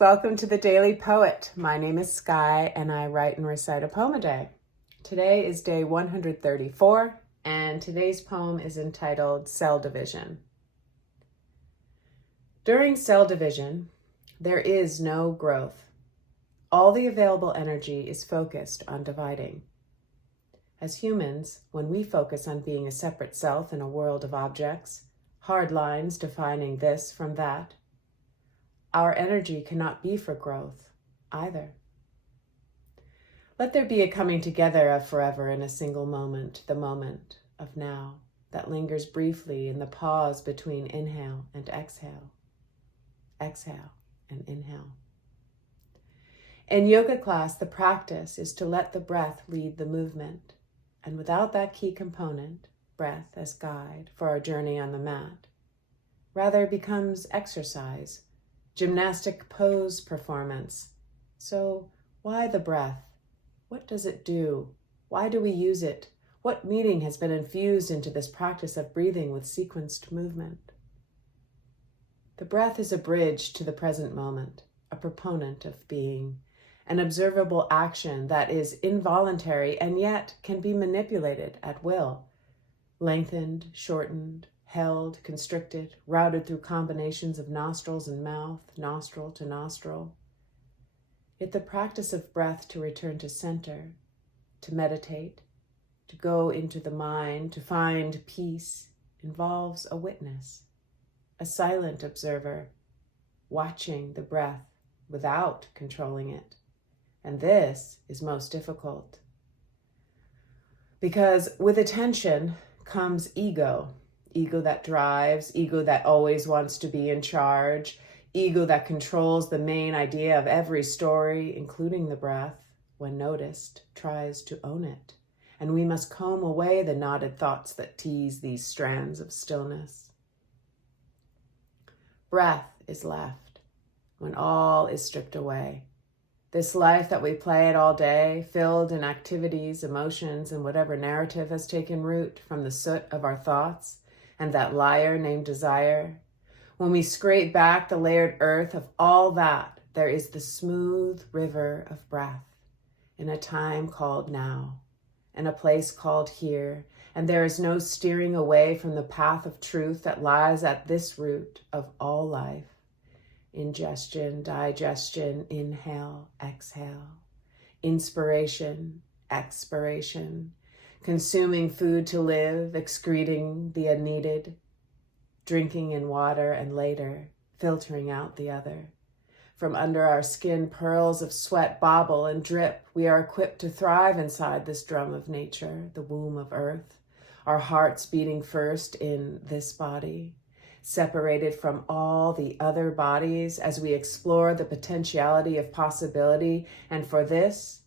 welcome to the Daily Poet. My name is Sky and I write and recite a poem a day. Today is day 134 and today's poem is entitled Cell Division. During cell division, there is no growth. All the available energy is focused on dividing. As humans, when we focus on being a separate self in a world of objects, hard lines defining this from that, our energy cannot be for growth either. Let there be a coming together of forever in a single moment, the moment of now, that lingers briefly in the pause between inhale and exhale and inhale. In yoga class, the practice is to let the breath lead the movement, and without that key component, breath as guide for our journey on the mat, rather becomes exercise, gymnastic pose performance. So why the breath? What does it do? Why do we use it? What meaning has been infused into this practice of breathing with sequenced movement? The breath is a bridge to the present moment, a proponent of being, an observable action that is involuntary and yet can be manipulated at will, lengthened, shortened, held, constricted, routed through combinations of nostrils and mouth, nostril to nostril. Yet the practice of breath to return to center, to meditate, to go into the mind, to find peace, involves a witness, a silent observer, watching the breath without controlling it. And this is most difficult. Because with attention comes ego that drives, ego that always wants to be in charge, ego that controls the main idea of every story, including the breath, when noticed, tries to own it. And we must comb away the knotted thoughts that tease these strands of stillness. Breath is left when all is stripped away. This life that we play at all day, filled in activities, emotions, and whatever narrative has taken root from the soot of our thoughts, and that liar named desire, when we scrape back the layered earth of all that, there is the smooth river of breath in a time called now, in a place called here, and there is no steering away from the path of truth that lies at this root of all life. Ingestion, digestion, inhale, exhale, inspiration, expiration, consuming food to live, excreting the unneeded, drinking in water, and later filtering out the other. From under our skin, pearls of sweat bobble and drip. We are equipped to thrive inside this drum of nature, the womb of earth, our hearts beating first in this body, separated from all the other bodies as we explore the potentiality of possibility. And for this,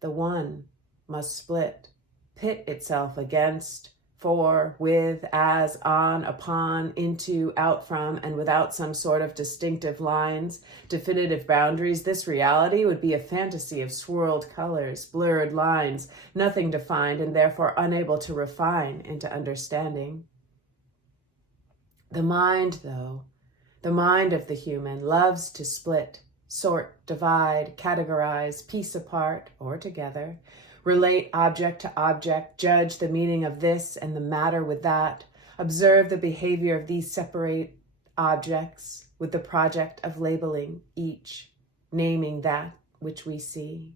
the one must split, pit itself against, for, with, as, on, upon, into, out from, and without some sort of distinctive lines, definitive boundaries. This reality would be a fantasy of swirled colors, blurred lines, nothing defined, and therefore unable to refine into understanding. The mind, though, the mind of the human loves to split, sort, divide, categorize, piece apart or together, relate object to object, judge the meaning of this and the matter with that, observe the behavior of these separate objects with the project of labeling each, naming that which we see.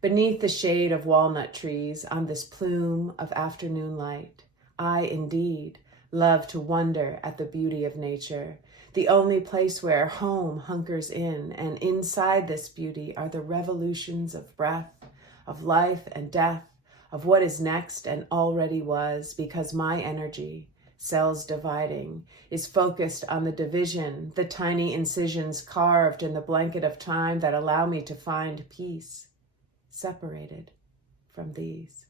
Beneath the shade of walnut trees on this plume of afternoon light, I indeed love to wonder at the beauty of nature, the only place where home hunkers in, and inside this beauty are the revolutions of breath, of life and death, of what is next and already was, because my energy, cells dividing, is focused on the division, the tiny incisions carved in the blanket of time that allow me to find peace, separated from these.